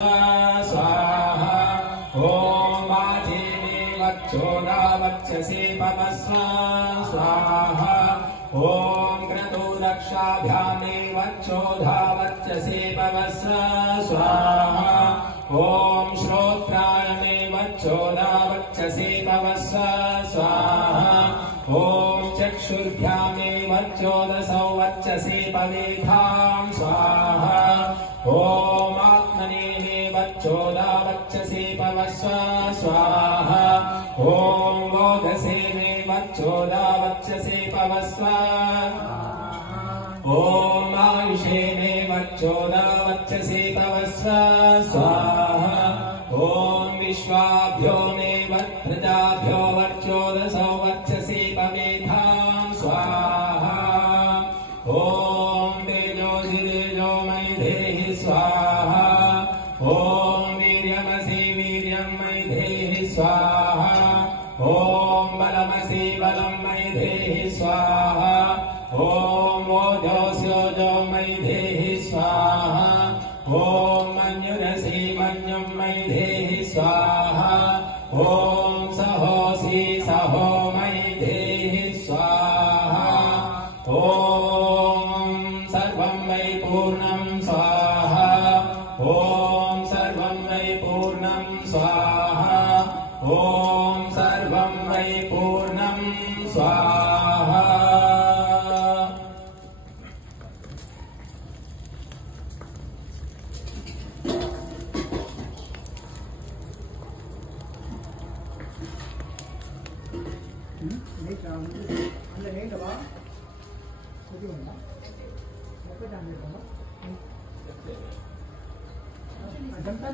स्वाहा ओम आजीने वक्षोदा वक्षसे पमस्व स्वाहा ओम क्रतु रक्षाभ्यामे वक्षोधा वक्षसे पमस्व स्वाहा ओम श्रोत्राय मे वक्षोदा वक्षसे पमस्व स्वाहा ओम चक्षुर्भ्यामे वक्षोदसौ वक्षसे पवेधां स्वाहा ओम आत्मने वक्षोदा वक्षसे पवस्व स्वाहा ओम वोधसे मे वक्षोदा वक्षसे पवस्व ओम आयुषे मे वक्षोदा वक्षसे पवस्व स्वाहा ओम विश्वाभ्यो मे प्रजाभ्यो वक्षोदसौ वक्षसे पवेधां स्वाहा ओम तेजोजितेजो मयि देहि स्वाहा ओम वीर्यमसि वीर्यं मयि देहि स्वाहा ओम बलमसि बलं मयि देहि स्वाहा ओम ओजोस्योजो मयि देहि स्वाहा ओम मन्युरसि मन्युं मयि देहि स्वाहा ओम सहोसि सहो मयि देहि स्वाहा ओम सर्वं मयि पूर्णं स्वाहा ओम सर्वं मयि पूर्णं स्वाहा ओम सर्वं मयि पूर्णं स्वाहा जनता